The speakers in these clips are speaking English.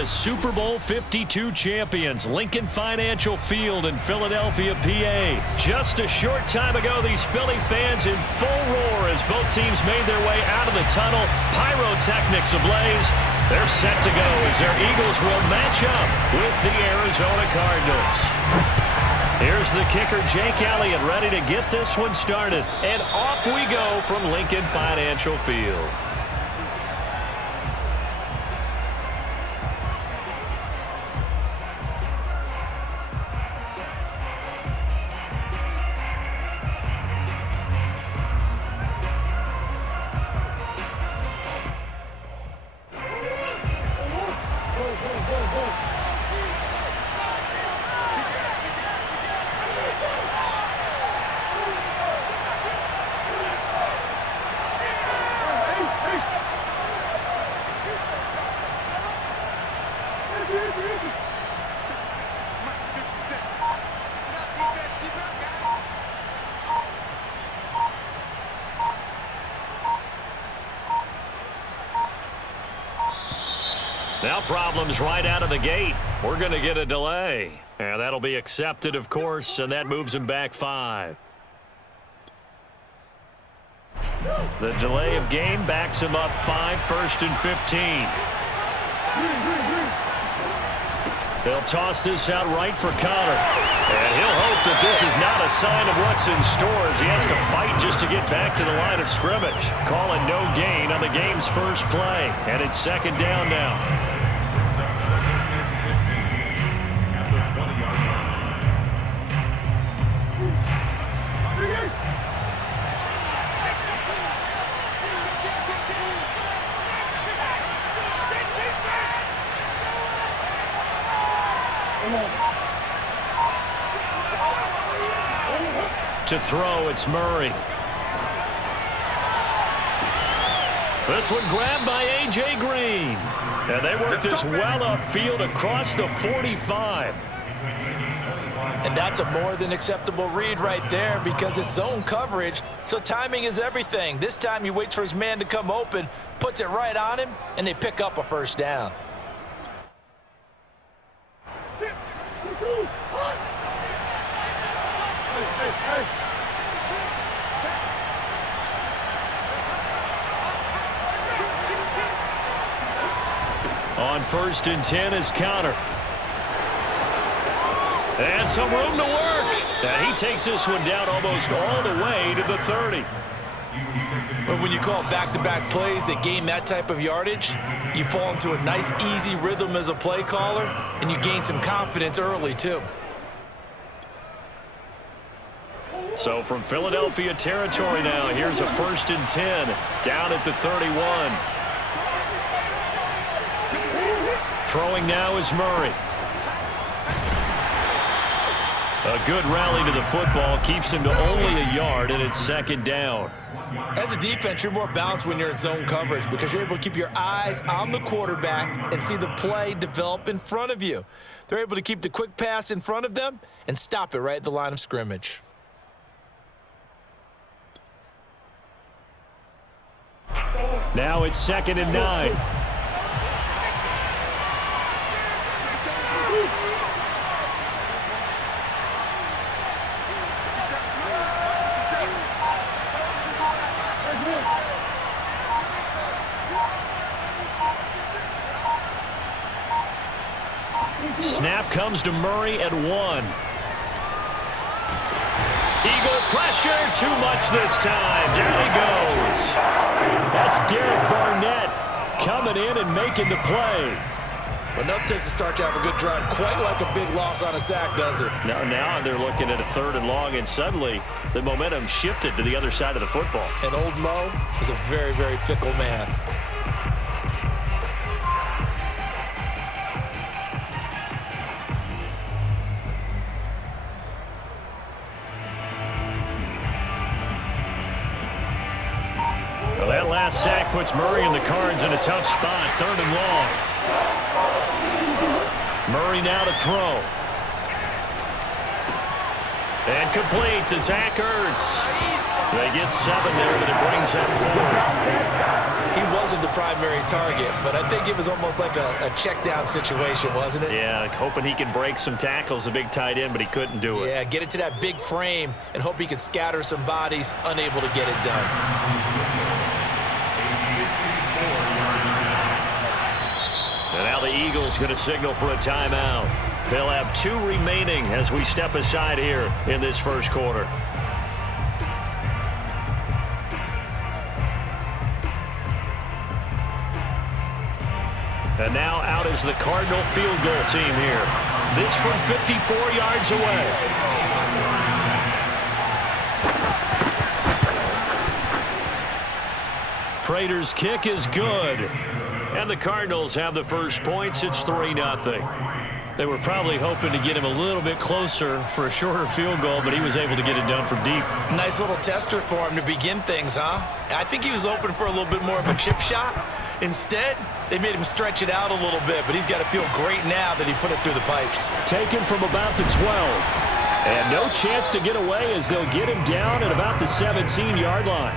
the Super Bowl 52 champions, Lincoln Financial Field in Philadelphia, PA. Just a short time ago, these Philly fans in full roar as both teams made their way out of the tunnel. Pyrotechnics ablaze. They're set to go as their Eagles will match up with the Arizona Cardinals. Here's the kicker, Jake Elliott, ready to get this one started. And off we go from Lincoln Financial Field. Now problems right out of the gate. We're going to get a delay. And that'll be accepted, of course, and that moves him back 5. The delay of game backs him up 5, 1st and 15. They'll toss this out right for Connor. And he'll hope that this is not a sign of what's in store as he has to fight just to get back to the line of scrimmage. Calling no gain on the game's first play. And it's 2nd down now. To throw, it's Murray. This one grabbed by A.J. Green. And they work this well upfield across the 45. And that's a more than acceptable read right there because it's zone coverage, so timing is everything. This time he waits for his man to come open, puts it right on him, and they pick up a 1st down. On 1st and 10 is Connor. And some room to work. And he takes this one down almost all the way to the 30. But when you call back-to-back plays that gain that type of yardage, you fall into a nice, easy rhythm as a play caller, and you gain some confidence early, too. So from Philadelphia territory now, here's a 1st and 10 down at the 31. Throwing now is Murray. A good rally to the football keeps him to only a yard, and it's 2nd down. As a defense, you're more balanced when you're in zone coverage because you're able to keep your eyes on the quarterback and see the play develop in front of you. They're able to keep the quick pass in front of them and stop it right at the line of scrimmage. Now it's 2nd and 9. Snap comes to Murray at 1. Eagle pressure, too much this time. Down he goes. That's Derek Barnett coming in and making the play. But enough takes a start to have a good drive, quite like a big loss on a sack, does it? Now they're looking at a 3rd and long, and suddenly the momentum shifted to the other side of the football. And old Mo is a very, very fickle man. Well, that last sack puts Murray and the Cards in a tough spot, 3rd and long. Murray now to throw. And complete to Zach Ertz. They get 7 there, but it brings up 4th. He wasn't the primary target, but I think it was almost like a check down situation, wasn't it? Yeah, hoping he can break some tackles, a big tight end, but he couldn't do it. Yeah, get it to that big frame and hope he can scatter some bodies, unable to get it done. And now the Eagles going to signal for a timeout. They'll have 2 remaining as we step aside here in this first quarter. And now out is the Cardinal field goal team here. This from 54 yards away. Prater's kick is good. And the Cardinals have the first points. It's 3-0. They were probably hoping to get him a little bit closer for a shorter field goal, but he was able to get it done from deep. Nice little tester for him to begin things, huh? I think he was open for a little bit more of a chip shot. Instead, they made him stretch it out a little bit, but he's got to feel great now that he put it through the pipes. Taken from about the 12. And no chance to get away as they'll get him down at about the 17-yard line.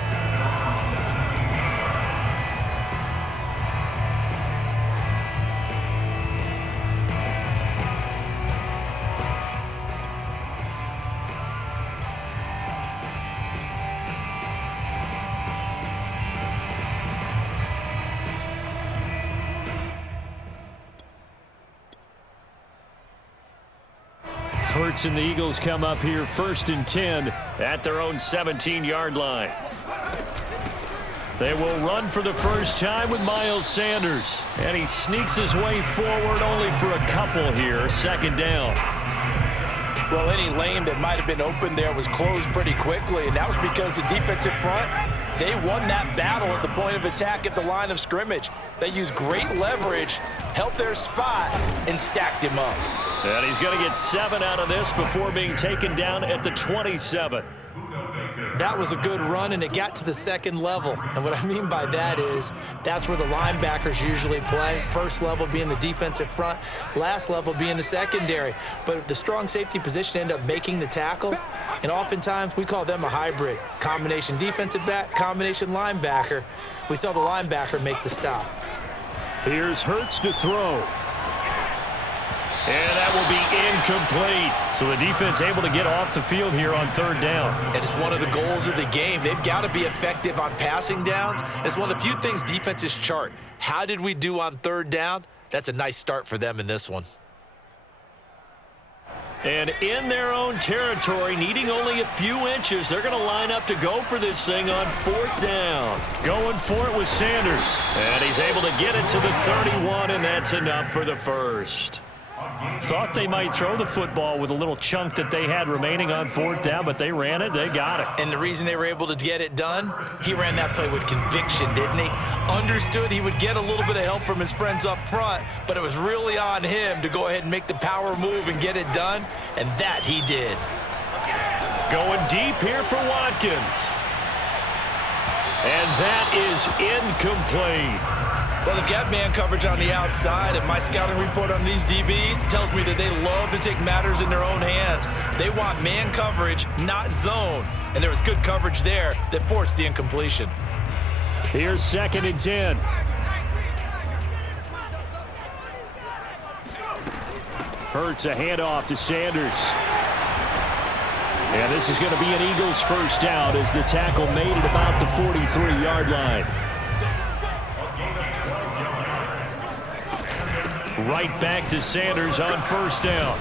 Hurts and the Eagles come up here 1st and 10 at their own 17-yard line. They will run for the first time with Miles Sanders. And he sneaks his way forward only for a couple here. 2nd down. Well, any lane that might have been open there was closed pretty quickly, and that was because the defensive front, they won that battle at the point of attack at the line of scrimmage. They used great leverage, held their spot, and stacked him up. And he's going to get 7 out of this before being taken down at the 27. That was a good run, and it got to the 2nd level. And what I mean by that is that's where the linebackers usually play. First level being the defensive front, last level being the secondary. But the strong safety position ended up making the tackle, and oftentimes we call them a hybrid. Combination defensive back, combination linebacker. We saw the linebacker make the stop. Here's Hurts to throw. And that will be incomplete. So the defense able to get off the field here on 3rd down. And it's one of the goals of the game. They've got to be effective on passing downs. It's one of the few things defenses chart. How did we do on 3rd down? That's a nice start for them in this one. And in their own territory, needing only a few inches, they're going to line up to go for this thing on 4th down. Going for it with Sanders. And he's able to get it to the 31, and that's enough for the first. Thought they might throw the football with a little chunk that they had remaining on 4th down, but they ran it. They got it. And the reason they were able to get it done, he ran that play with conviction, didn't he? Understood he would get a little bit of help from his friends up front, but it was really on him to go ahead and make the power move and get it done, and that he did. Going deep here for Watkins. And that is incomplete. Well, they've got man coverage on the outside, and my scouting report on these DBs tells me that they love to take matters in their own hands. They want man coverage, not zone, and there was good coverage there that forced the incompletion. Here's 2nd and 10. Hurts a handoff to Sanders. And this is going to be an Eagles first down as the tackle made at about the 43-yard line. Right back to Sanders on 1st down.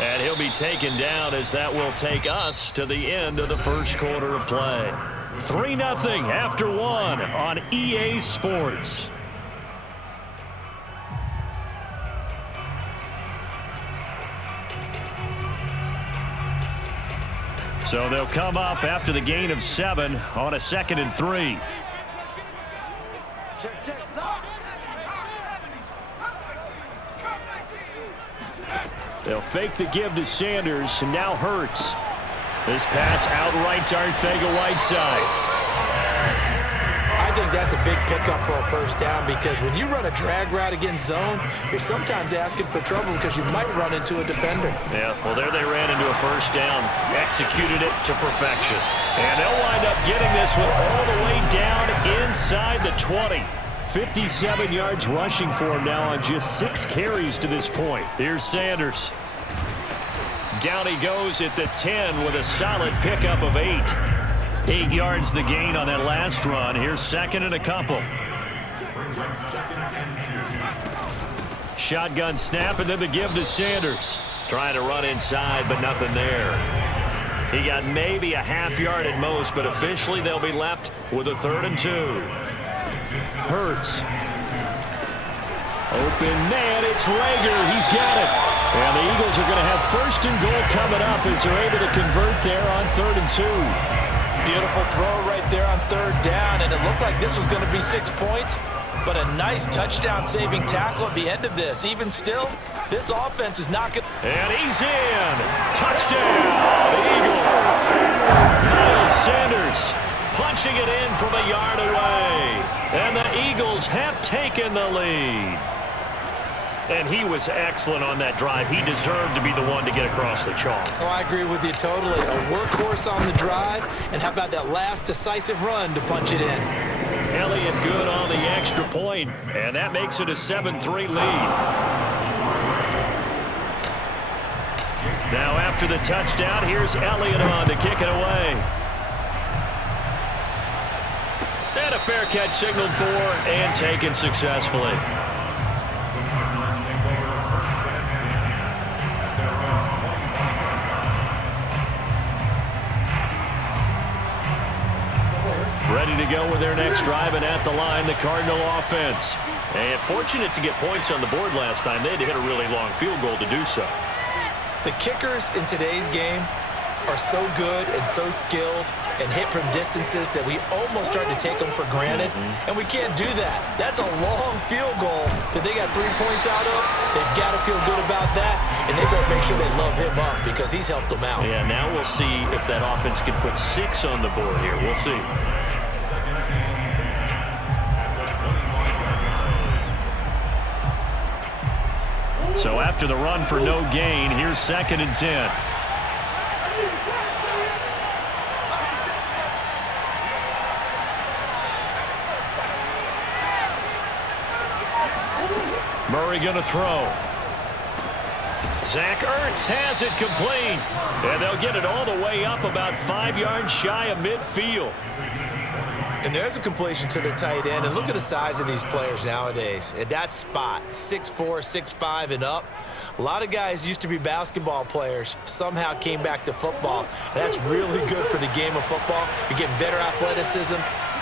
And he'll be taken down as that will take us to the end of the first quarter of play. 3-0 after 1 on EA Sports. So they'll come up after the gain of 7 on a 2nd and 3. They'll fake the give to Sanders, and now Hurts. This pass outright to Arcega-Whiteside. I think that's a big pickup for a first down because when you run a drag route against zone, you're sometimes asking for trouble because you might run into a defender. Yeah, well, there they ran into a first down, executed it to perfection. And they'll wind up getting this one all the way down inside the 20. 57 yards rushing for him now on just 6 carries to this point. Here's Sanders. Down he goes at the 10 with a solid pickup of 8. 8 yards the gain on that last run. Here's second and a couple. Shotgun snap and then the give to Sanders. Trying to run inside, but nothing there. He got maybe a half yard at most, but officially they'll be left with a 3rd and 2. Hurts. Open man, it's Rager. He's got it. And the Eagles are going to have 1st and goal coming up as they're able to convert there on 3rd and 2. Beautiful throw right there on 3rd down, and it looked like this was going to be 6 points, but a nice touchdown-saving tackle at the end of this. Even still, this offense is not going to... And he's in. Touchdown, Eagles. Miles Sanders punching it in from a yard away. And the Eagles have taken the lead. And he was excellent on that drive. He deserved to be the one to get across the chalk. Oh, I agree with you totally. A workhorse on the drive, and how about that last decisive run to punch it in? Elliott good on the extra point, and that makes it a 7-3 lead. Now after the touchdown, here's Elliott on to kick it away. And a fair catch signaled for and taken successfully. Ready to go with their next drive, and at the line, the Cardinal offense. And fortunate to get points on the board last time. They had to hit a really long field goal to do so. The kickers in today's game are so good and so skilled and hit from distances that we almost start to take them for granted, and we can't do that. That's a long field goal that they got 3 points out of. They've got to feel good about that, and they better make sure they love him up because he's helped them out. Yeah, now we'll see if that offense can put 6 on the board here. We'll see. So after the run for no gain, here's 2nd and 10. Murray going to throw. Zach Ertz has it complete. And they'll get it all the way up about 5 yards shy of midfield. And there's a completion to the tight end. And look at the size of these players nowadays. At that spot, 6'4", 6'5", and up. A lot of guys used to be basketball players, somehow came back to football. And that's really good for the game of football. You're getting better athleticism,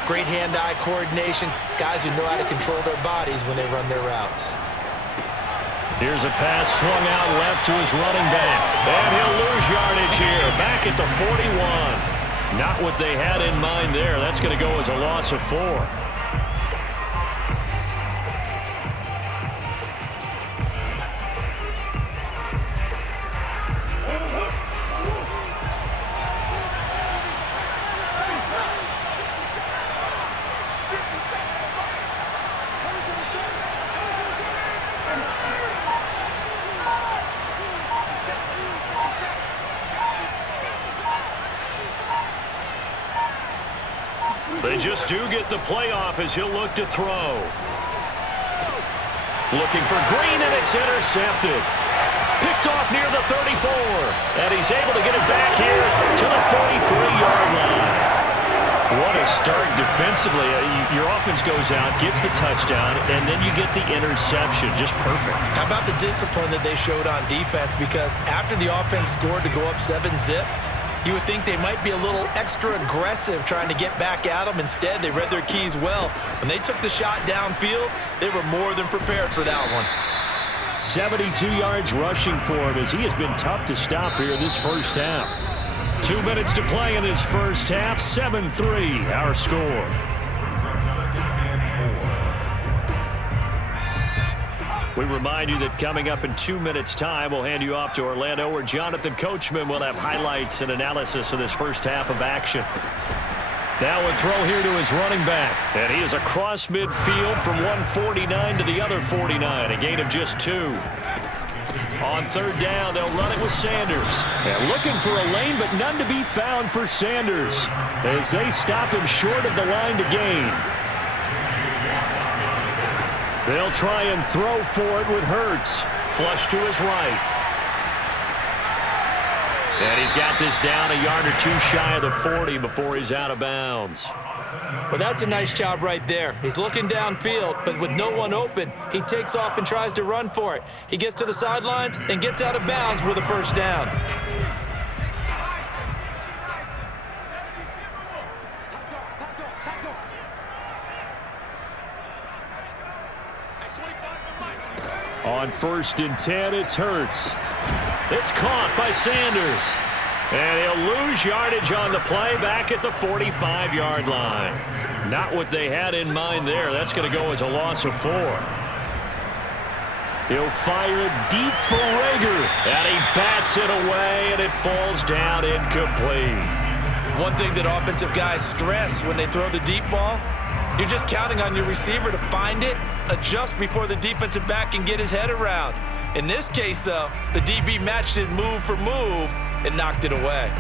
great hand-eye coordination, guys who know how to control their bodies when they run their routes. Here's a pass swung out left to his running back. And he'll lose yardage here, back at the 41. Not what they had in mind there. That's going to go as a loss of 4. They just do get the playoff as he'll look to throw. Looking for Green, and it's intercepted. Picked off near the 34. And he's able to get it back here to the 43-yard line. What a start defensively. Your offense goes out, gets the touchdown, and then you get the interception. Just perfect. How about the discipline that they showed on defense? Because after the offense scored to go up 7-zip, you would think they might be a little extra aggressive trying to get back at them. Instead, they read their keys well. When they took the shot downfield, they were more than prepared for that one. 72 yards rushing for him as he has been tough to stop here this first half. 2 minutes to play in this first half. 7-3 our score. We remind you that coming up in 2 minutes' time, we'll hand you off to Orlando, where Jonathan Coachman will have highlights and analysis of this first half of action. Now a throw here to his running back. And he is across midfield from 149 to the other 49. A gain of just 2. On third down, they'll run it with Sanders. And looking for a lane, but none to be found for Sanders as they stop him short of the line to gain. They'll try and throw for it with Hurts. Flush to his right. And he's got this down a yard or 2 shy of the 40 before he's out of bounds. Well, that's a nice job right there. He's looking downfield, but with no one open, he takes off and tries to run for it. He gets to the sidelines and gets out of bounds with a first down. On 1st and 10, it's Hurts. It's caught by Sanders. And he'll lose yardage on the play back at the 45-yard line. Not what they had in mind there. That's going to go as a loss of 4. He'll fire it deep for Rager. And he bats it away, and it falls down incomplete. One thing that offensive guys stress when they throw the deep ball, you're just counting on your receiver to find it, adjust before the defensive back can get his head around. In this case, though, the DB matched it move for move and knocked it away.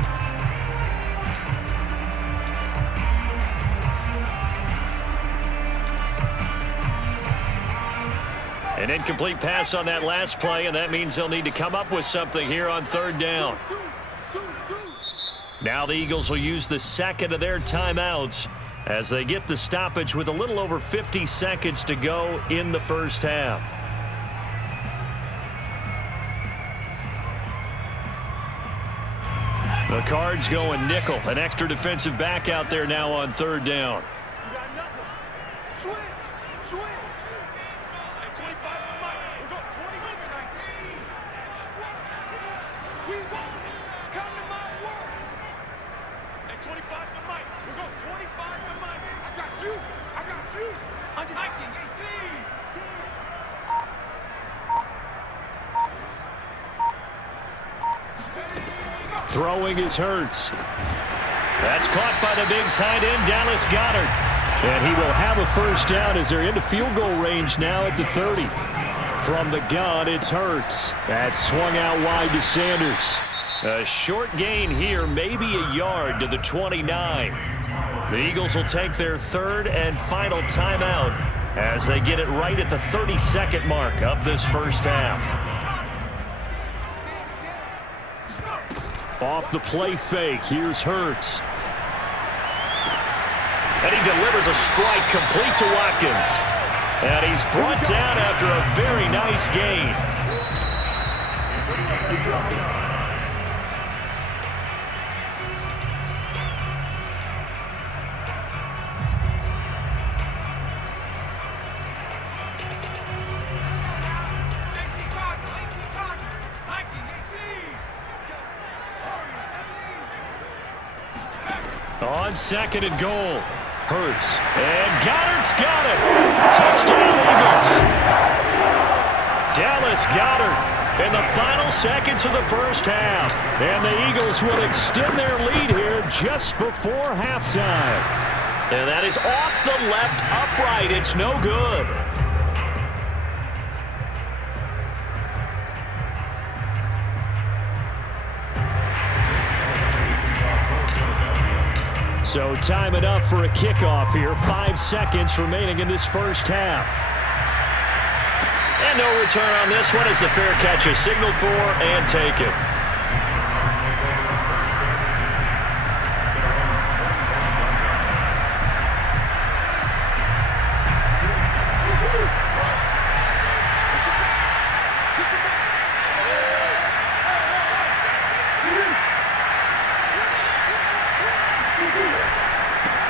An incomplete pass on that last play, and that means they'll need to come up with something here on third down. Now the Eagles will use the second of their timeouts as they get the stoppage with a little over 50 seconds to go in the first half. The Cards going nickel. An extra defensive back out there now on third down. You got nothing. Switch. At 25 on the mic. We're going 20 over 19. We won't come to my work. At 25 on the mic. We're going 25 on the mic. I got you. Under 19, 18. Throwing is Hurts. That's caught by the big tight end, Dallas Goedert. And he will have a first down as they're into field goal range now at the 30. From the gun, it's Hurts. That's swung out wide to Sanders. A short gain here, maybe a yard to the 29. The Eagles will take their third and final timeout as they get it right at the 32nd mark of this first half. Off the play fake, here's Hurts. And he delivers a strike complete to Watkins. And he's brought down after a very nice gain. On second and goal, Hurts. And Goddard's got it. Touchdown, Eagles. Dallas Goedert in the final seconds of the first half. And the Eagles will extend their lead here just before halftime. And that is off the left upright. It's no good. So time enough for a kickoff here. 5 seconds remaining in this first half. And no return on this one as the fair catch is signaled for and taken.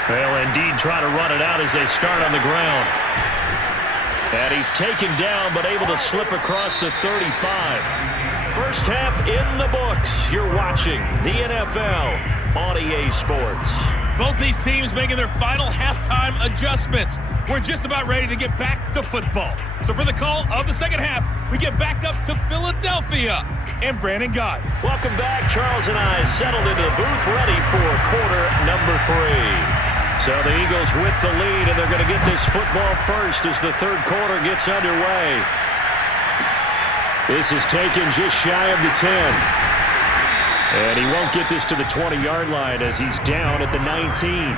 They'll indeed try to run it out as they start on the ground. And he's taken down but able to slip across the 35. First half in the books. You're watching the NFL on EA Sports. Both these teams making their final halftime adjustments. We're just about ready to get back to football. So for the call of the second half, we get back up to Philadelphia and Brandon Gott. Welcome back. Charles and I settled into the booth ready for quarter number 3. So the Eagles with the lead, and they're going to get this football first as the third quarter gets underway. This is taken just shy of the 10. And he won't get this to the 20-yard line as he's down at the 19.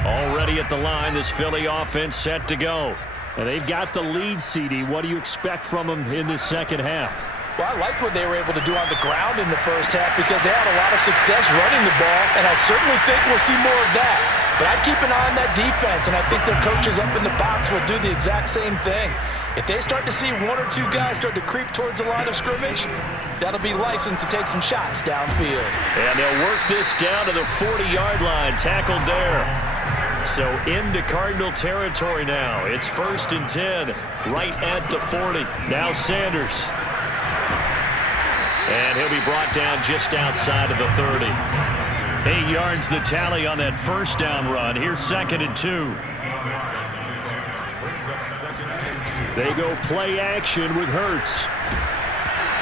Already at the line, this Philly offense set to go. And they've got the lead, CD. What do you expect from them in this second half? Well, I like what they were able to do on the ground in the first half because they had a lot of success running the ball, and I certainly think we'll see more of that. But I'd keep an eye on that defense, and I think their coaches up in the box will do the exact same thing. If they start to see one or two guys start to creep towards the line of scrimmage, that'll be licensed to take some shots downfield. And they'll work this down to the 40-yard line, tackled there. So into Cardinal territory now. It's 1st and 10, right at the 40. Now Sanders. And he'll be brought down just outside of the 30. 8 yards the tally on that first down run. Here's 2nd and 2. They go play action with Hurts.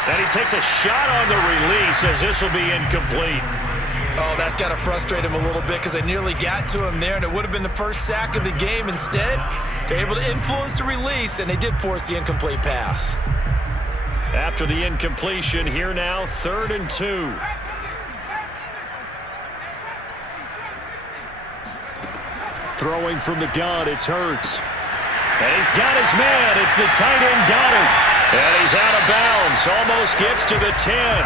And he takes a shot on the release as this will be incomplete. Oh, that's got to frustrate him a little bit because they nearly got to him there, and it would have been the first sack of the game. Instead, they're able to influence the release, and they did force the incomplete pass. After the incompletion, here now, 3rd and 2. Throwing from the gun, it's Hurts. And he's got his man. It's the tight end Goddard. And he's out of bounds. Almost gets to the 10.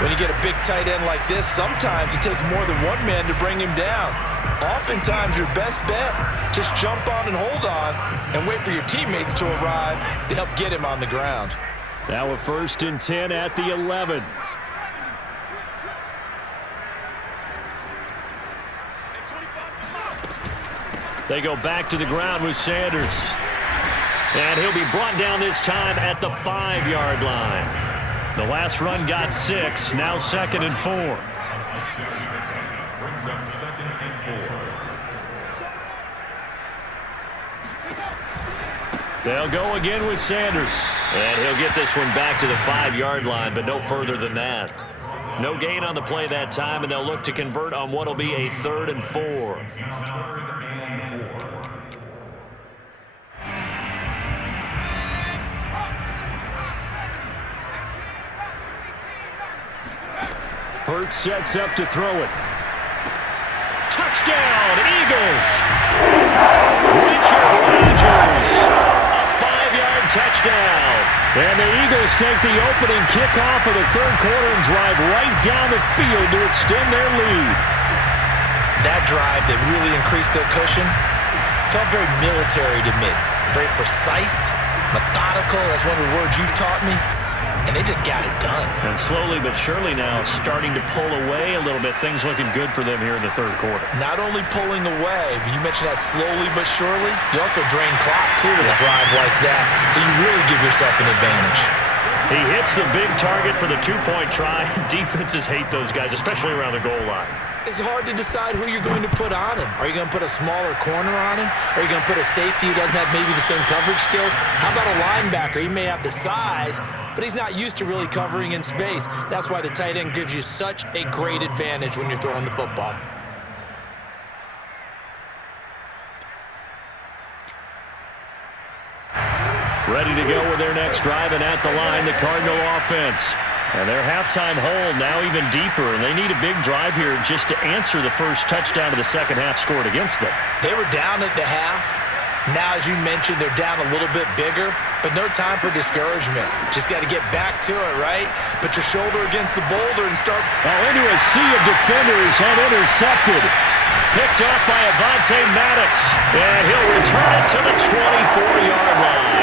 When you get a big tight end like this, sometimes it takes more than one man to bring him down. Oftentimes, your best bet, just jump on and hold on and wait for your teammates to arrive to help get him on the ground. Now a 1st and 10 at the 11. They go back to the ground with Sanders. And he'll be brought down this time at the 5-yard line. The last run got 6. Now 2nd and 4. Brings up 2nd and 4. They'll go again with Sanders. And he'll get this one back to the 5-yard line, but no further than that. No gain on the play that time, and they'll look to convert on what will be a 3rd and 4. Hurts sets up to throw it. Touchdown, Eagles! Richard Rodgers, a 5-yard touchdown. And the Eagles take the opening kickoff of the third quarter and drive right down the field to extend their lead. That drive that really increased their cushion felt very military to me. Very precise, methodical, that's one of the words you've taught me. And they just got it done. And slowly but surely now starting to pull away a little bit. Things looking good for them here in the third quarter. Not only pulling away, but you mentioned that slowly but surely. You also drain clock, too, with a drive like that. So you really give yourself an advantage. He hits the big target for the 2-point try. Defenses hate those guys, especially around the goal line. It's hard to decide who you're going to put on him. Are you going to put a smaller corner on him? Are you going to put a safety who doesn't have maybe the same coverage skills? How about a linebacker? He may have the size, but he's not used to really covering in space. That's why the tight end gives you such a great advantage when you're throwing the football. Ready to go with their next drive, and at the line, the Cardinal offense. And their halftime hole now even deeper, and they need a big drive here just to answer the first touchdown of the second half scored against them. They were down at the half. Now, as you mentioned, they're down a little bit bigger, but no time for discouragement. Just got to get back to it, right? Put your shoulder against the boulder and start. Into a sea of defenders and intercepted. Picked off by Avonte Maddox, and he'll return it to the 24-yard line.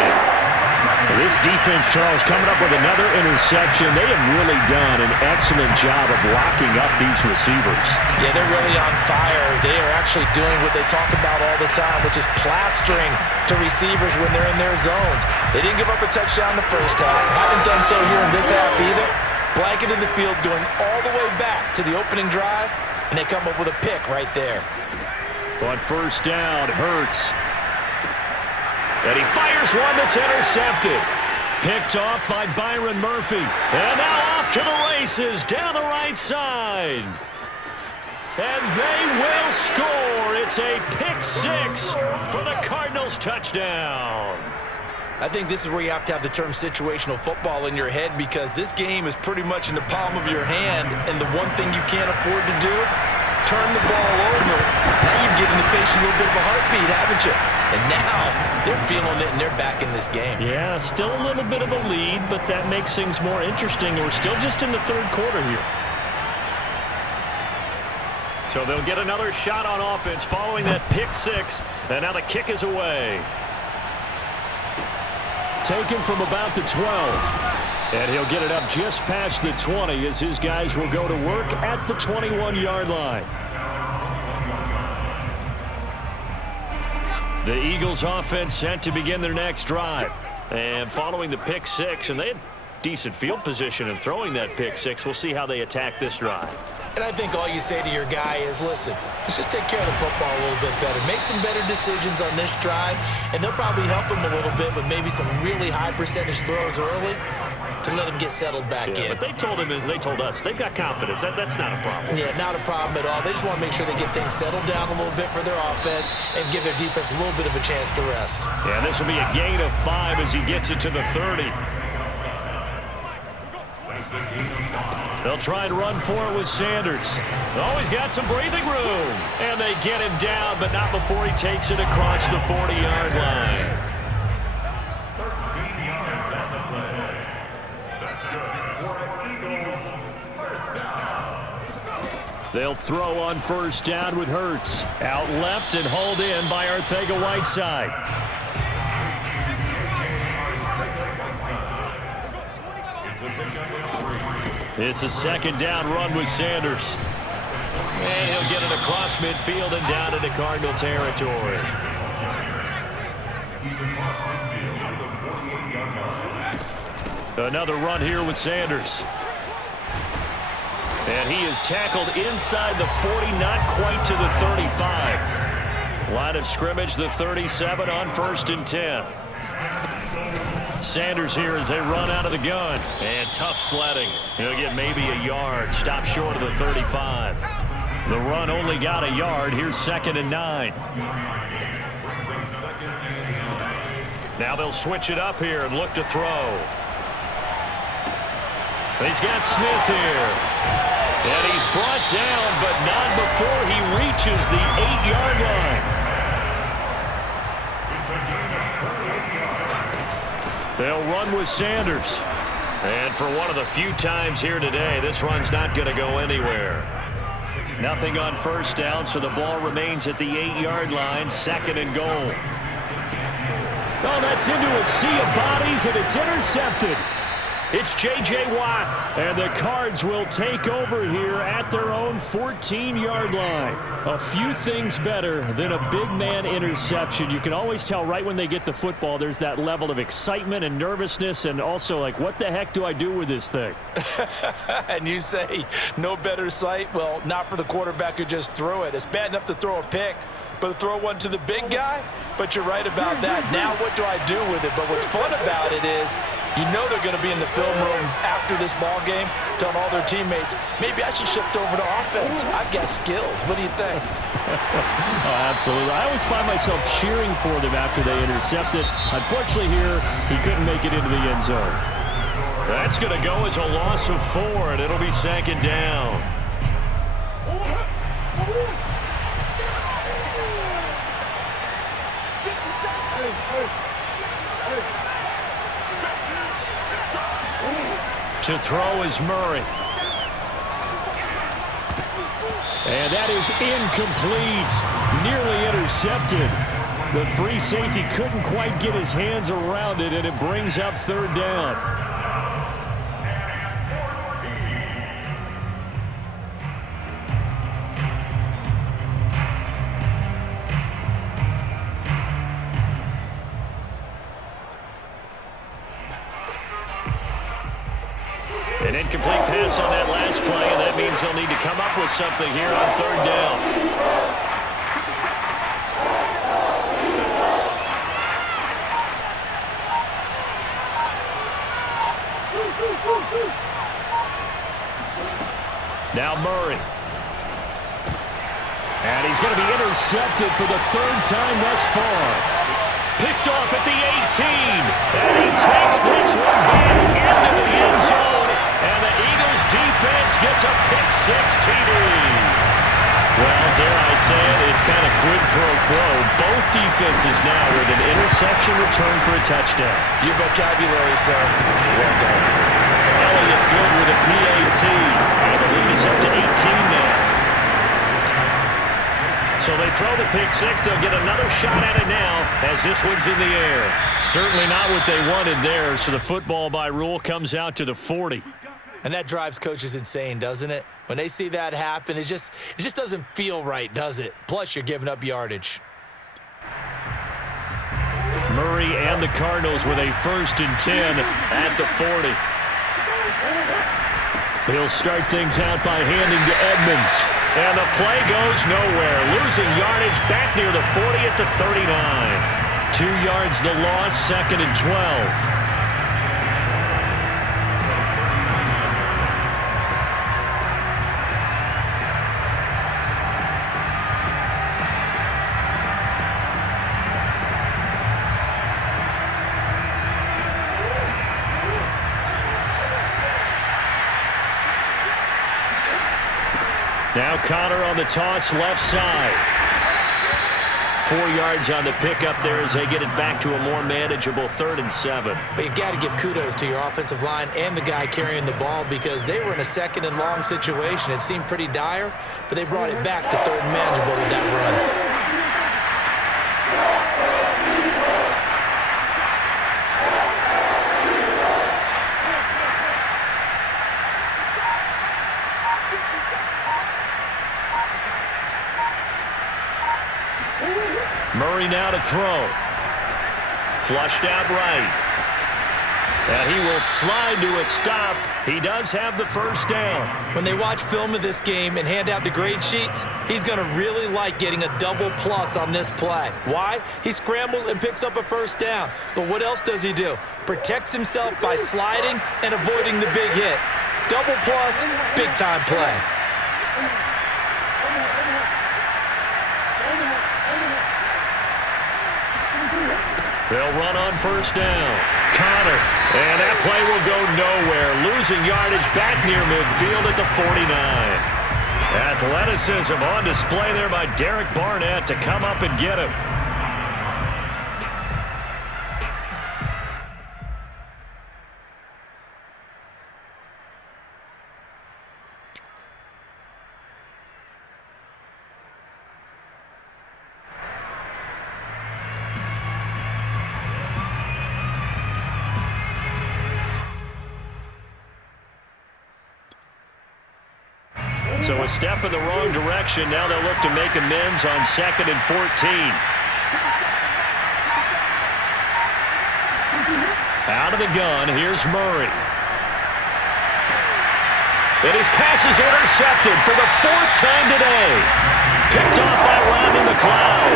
This defense, Charles, coming up with another interception. They have really done an excellent job of locking up these receivers. Yeah, they're really on fire. They are actually doing what they talk about all the time, which is plastering to receivers when they're in their zones. They didn't give up a touchdown in the first half. Haven't done so here in this half either. Blanketed the field going all the way back to the opening drive, and they come up with a pick right there. On first down, Hurts. And he fires one that's intercepted. Picked off by Byron Murphy. And now off to the races down the right side. And they will score. It's a pick six for the Cardinals touchdown. I think this is where you have to have the term situational football in your head, because this game is pretty much in the palm of your hand, and the one thing you can't afford to do, turn the ball over. Now you've given the patient a little bit of a heartbeat, haven't you? And now they're feeling it, and they're back in this game. Yeah, still a little bit of a lead, but that makes things more interesting. We're still just in the third quarter here. So they'll get another shot on offense following that pick six, and now the kick is away. Taken from about the 12. And he'll get it up just past the 20 as his guys will go to work at the 21-yard line. The Eagles offense set to begin their next drive. And following the pick six, and they had decent field position in throwing that pick six, we'll see how they attack this drive. And I think all you say to your guy is, listen, let's just take care of the football a little bit better. Make some better decisions on this drive, and they'll probably help him a little bit with maybe some really high percentage throws early to let him get settled back in. But they told him, and they told us, they've got confidence. That's not a problem. Yeah, not a problem at all. They just want to make sure they get things settled down a little bit for their offense and give their defense a little bit of a chance to rest. Yeah, this will be a gain of 5 as he gets it to the 30. They'll try and run for it with Sanders. Oh, he's got some breathing room. And they get him down, but not before he takes it across the 40-yard line. 13 yards on the play. That's good for Eagles. First down. They'll throw on first down with Hurts. Out left and hauled in by Arcega-Whiteside. It's a second down run with Sanders. And he'll get it across midfield and down into Cardinal territory. Another run here with Sanders. And he is tackled inside the 40, not quite to the 35. Line of scrimmage, the 37 on first and 10. Sanders here as they run out of the gun. And tough sledding. He'll get maybe a yard. Stop short of the 35. The run only got a yard. Here's 2nd and 9. Now they'll switch it up here and look to throw. He's got Smith here. And he's brought down, but not before he reaches the 8-yard line. They'll run with Sanders. And for one of the few times here today, this run's not going to go anywhere. Nothing on first down, so the ball remains at the 8-yard line, 2nd and goal. Oh, that's into a sea of bodies, and it's intercepted. It's J.J. Watt, and the Cards will take over here at their own 14-yard line. A few things better than a big man interception. You can always tell right when they get the football, there's that level of excitement and nervousness, and also like, what the heck do I do with this thing? And you say, no better sight? Well, not for the quarterback who just threw it. It's bad enough to throw a pick, but to throw one to the big guy? But you're right about that. Now what do I do with it? But what's fun about it is, you know they're going to be in the film room after this ball game, telling all their teammates, maybe I should shift over to offense. I've got skills. What do you think? Oh, absolutely. I always find myself cheering for them after they intercept it. Unfortunately here, he couldn't make it into the end zone. That's going to go as a loss of 4, and it'll be 2nd down. To throw is Murray. And that is incomplete. Nearly intercepted. The free safety couldn't quite get his hands around it, and it brings up 3rd down. An incomplete pass on that last play, and that means they'll need to come up with something here on 3rd down. Now Murray. And he's going to be intercepted for the third time thus far. Picked off at the 18. And he takes this one back into the end zone. And the Eagles defense gets a pick-6 TD. Well, dare I say it, it's kind of quid pro quo. Both defenses now with an interception return for a touchdown. Your vocabulary, sir. Well done. Elliott good with a PAT. And the lead is up to 18 now. So they throw the pick-6. They'll get another shot at it now as this one's in the air. Certainly not what they wanted there, so the football by rule comes out to the 40. And that drives coaches insane, doesn't it? When they see that happen, it just doesn't feel right, does it? Plus, you're giving up yardage. Murray and the Cardinals with a 1st and 10 at the 40. He'll start things out by handing to Edmonds. And the play goes nowhere. Losing yardage back near the 40 at the 39. 2 yards the loss, 2nd and 12. Now Connor on the toss left side. 4 yards on the pickup there as they get it back to a more manageable 3rd and 7. But you got to give kudos to your offensive line and the guy carrying the ball because they were in a 2nd and long situation. It seemed pretty dire, but they brought it back to 3rd and manageable with that run. Murray now to throw. Flushed out right. And he will slide to a stop. He does have the 1st down. When they watch film of this game and hand out the grade sheets, he's going to really like getting a double plus on this play. Why? He scrambles and picks up a 1st down. But what else does he do? Protects himself by sliding and avoiding the big hit. Double plus, big-time play. They'll run on 1st down. Connor. And that play will go nowhere. Losing yardage back near midfield at the 49. Athleticism on display there by Derek Barnett to come up and get him. So a step in the wrong direction. Now they'll look to make amends on 2nd and 14. Out of the gun, here's Murray. And his pass is intercepted for the 4th time today. Picked off by Rodney McLeod.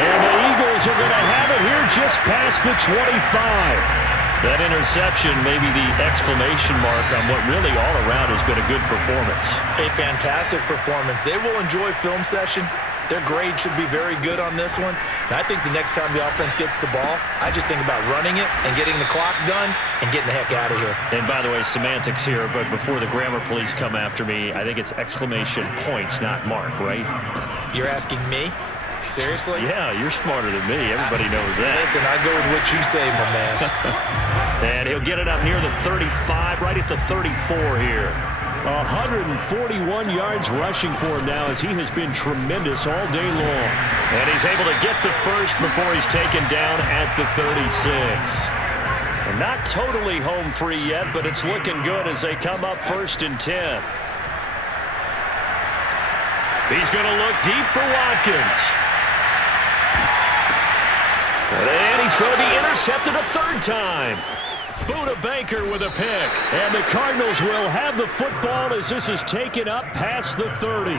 And the Eagles are going to have it here just past the 25. That interception may be the exclamation mark on what really all around has been a good performance. A fantastic performance. They will enjoy film session. Their grade should be very good on this one. And I think the next time the offense gets the ball, I just think about running it and getting the clock done and getting the heck out of here. And by the way, semantics here, but before the grammar police come after me, I think it's exclamation point, not mark, right? You're asking me? Seriously? Yeah, you're smarter than me. Everybody knows that. Listen, I go with what you say, my man. And he'll get it up near the 35, right at the 34 here. 141 yards rushing for him now as he has been tremendous all day long. And he's able to get the 1st before he's taken down at the 36. And not totally home free yet, but it's looking good as they come up 1st and 10. He's going to look deep for Watkins. And he's going to be intercepted a 3rd time. Buda Baker with a pick. And the Cardinals will have the football as this is taken up past the 30.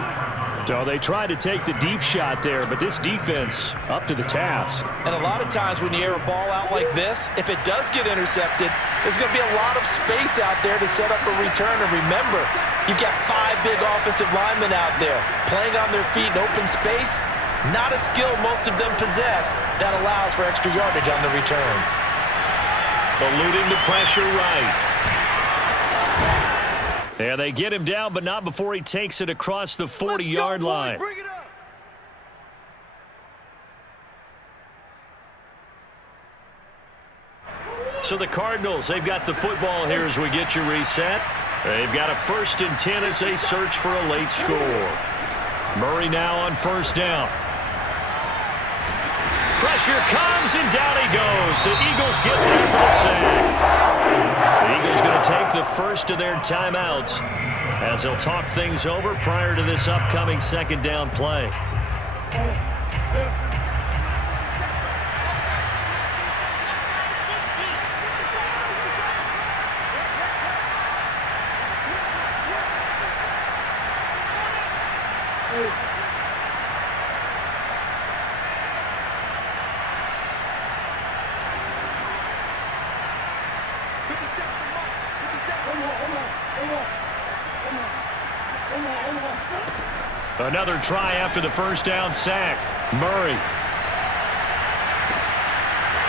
So they tried to take the deep shot there, but this defense up to the task. And a lot of times when you air a ball out like this, if it does get intercepted, there's going to be a lot of space out there to set up a return. And remember, you've got 5 big offensive linemen out there playing on their feet in open space. Not a skill most of them possess that allows for extra yardage on the return. Eluding the pressure right. And they get him down, but not before he takes it across the 40-yard line. Bring it up. So the Cardinals, they've got the football here as we get you reset. They've got a 1st and 10 as they search for a late score. Murray now on 1st down. Pressure comes, and down he goes. The Eagles get there for the sack. The Eagles going to take the first of their timeouts as they'll talk things over prior to this upcoming 2nd down play. Another try after the 1st down sack. Murray.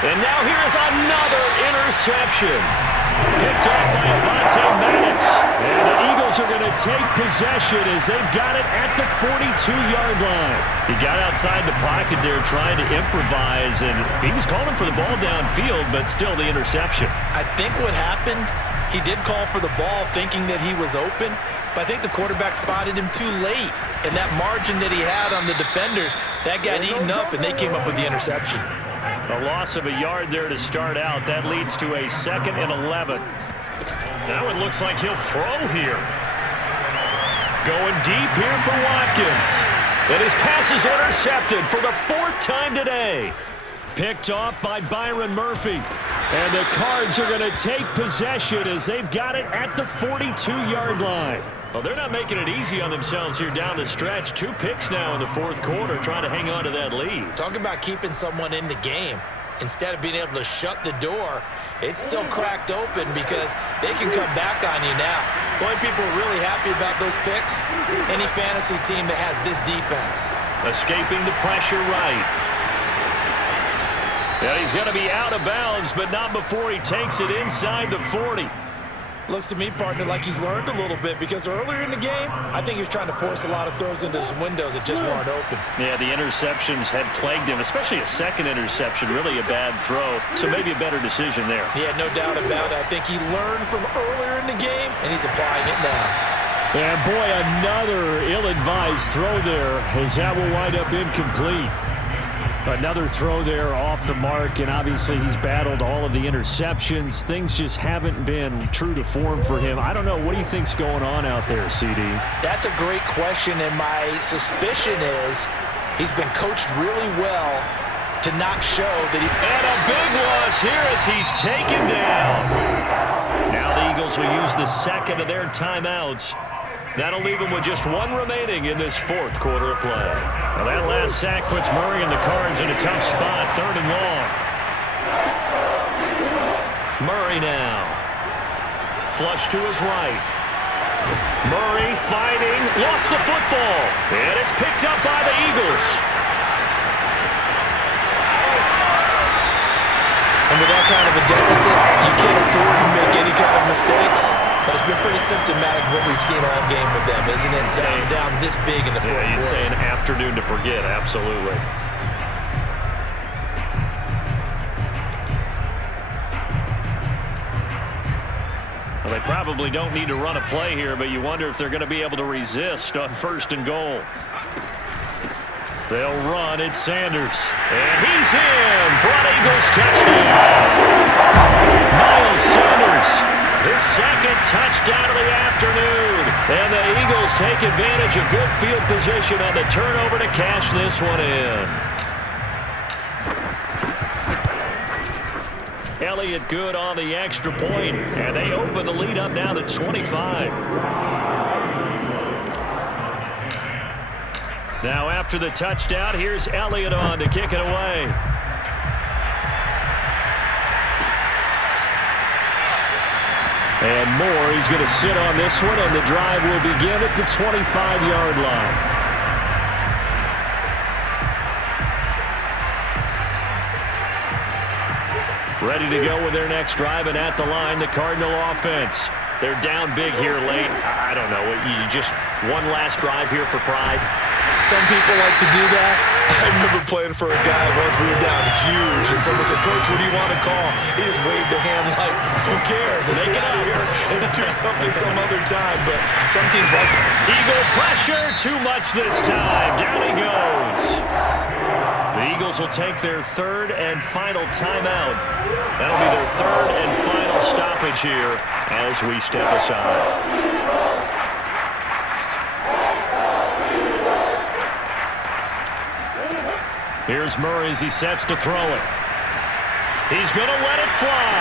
And now here is another interception. Picked up by Avonte Maddox. And the Eagles are going to take possession as they've got it at the 42-yard line. He got outside the pocket there trying to improvise, and he was calling for the ball downfield, but still the interception. I think what happened, he did call for the ball thinking that he was open, but I think the quarterback spotted him too late. And that margin that he had on the defenders, that got eaten up, and they came up with the interception. A loss of a yard there to start out. That leads to a 2nd and 11. Now it looks like he'll throw here. Going deep here for Watkins. And his pass is intercepted for the 4th time today. Picked off by Byron Murphy. And the Cards are going to take possession as they've got it at the 42-yard line. Well, they're not making it easy on themselves here down the stretch. 2 picks now in the 4th quarter, trying to hang on to that lead. Talking about keeping someone in the game. Instead of being able to shut the door, it's still cracked open because they can come back on you now. The only people really happy about those picks, any fantasy team that has this defense. Escaping the pressure right. And he's going to be out of bounds, but not before he takes it inside the 40. Looks to me, partner, like he's learned a little bit because earlier in the game, I think he was trying to force a lot of throws into some windows that just weren't open. Yeah, the interceptions had plagued him, especially a 2nd interception, really a bad throw. So maybe a better decision there. Yeah, no doubt about it. I think he learned from earlier in the game, and he's applying it now. And boy, another ill-advised throw there as that will wind up incomplete. Another throw there off the mark, and obviously he's battled all of the interceptions. Things just haven't been true to form for him. I don't know. What do you think's going on out there, CD? That's a great question, and my suspicion is he's been coached really well to not show that he... And a big loss here as he's taken down. Now the Eagles will use the 2nd of their timeouts. That'll leave him with just 1 remaining in this 4th quarter of play. Now that last sack puts Murray and the Cards in a tough spot, 3rd and long. Murray now. Flush to his right. Murray fighting, lost the football, and it's picked up by the Eagles. And with that kind of a deficit, you can't afford to make any kind of mistakes. But it's been pretty symptomatic of what we've seen all game with them, isn't it? Down this big in the 4th quarter. You'd say an afternoon to forget, absolutely. Well, they probably don't need to run a play here, but you wonder if they're going to be able to resist on 1st and goal. They'll run. It's Sanders. And he's in for an Eagles touchdown. Miles Sanders. His 2nd touchdown of the afternoon. And the Eagles take advantage of good field position on the turnover to cash this one in. Elliott good on the extra point, and they open the lead up now to 25. Now after the touchdown, here's Elliott on to kick it away. And Moore, he's going to sit on this one, and the drive will begin at the 25-yard line. Ready to go with their next drive, and at the line, the Cardinal offense. They're down big here late. I don't know. You just one last drive here for pride. Some people like to do that. I remember playing for a guy once. We were down huge, and someone said, "Coach, what do you want to call?" He just waved a hand like, "Who cares? Let's get out of here and do something some other time." But some teams like that. Eagle pressure, too much this time. Down he goes. The Eagles will take their third and final timeout. That'll be their third and final stoppage here as we step aside. Here's Murray as he sets to throw it. He's going to let it fly.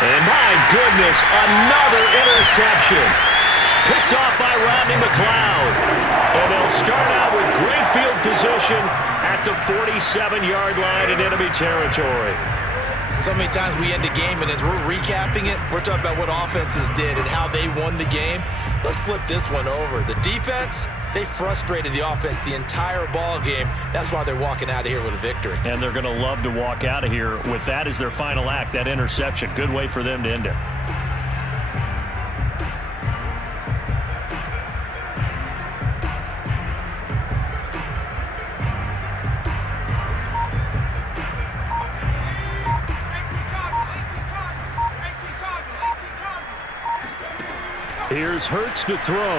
And my goodness, another interception. Picked off by Rodney McLeod. And they'll start out with great field position at the 47-yard line in enemy territory. So many times we end a game, and as we're recapping it, we're talking about what offenses did and how they won the game. Let's flip this one over. The defense, they frustrated the offense the entire ball game. That's why they're walking out of here with a victory. And they're going to love to walk out of here with that as their final act, that interception. Good way for them to end it. Here's Hurts to throw.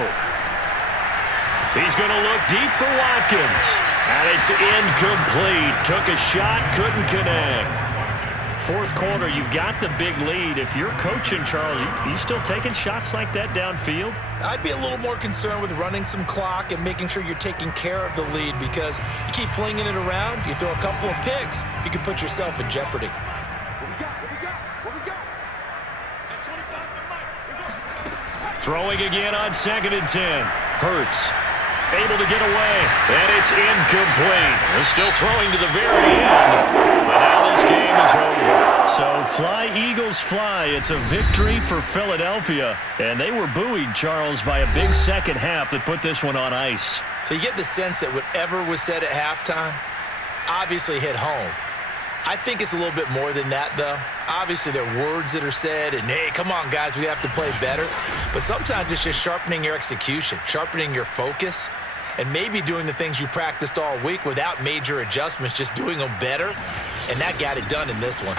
He's going to look deep for Watkins. And it's incomplete. Took a shot, couldn't connect. Fourth quarter, you've got the big lead. If you're coaching, Charles, you still taking shots like that downfield? I'd be a little more concerned with running some clock and making sure you're taking care of the lead, because you keep flinging it around, you throw a couple of picks, you can put yourself in jeopardy. Throwing again on 2nd and 10. Hurts able to get away, and it's incomplete. They're still throwing to the very end, but now this game is over. So fly, Eagles, fly. It's a victory for Philadelphia, and they were buoyed, Charles, by a big second half that put this one on ice. So you get the sense that whatever was said at halftime obviously hit home. I think it's a little bit more than that, though. Obviously, there are words that are said, and, hey, come on, guys, we have to play better. But sometimes it's just sharpening your execution, sharpening your focus, and maybe doing the things you practiced all week without major adjustments, just doing them better, and that got it done in this one.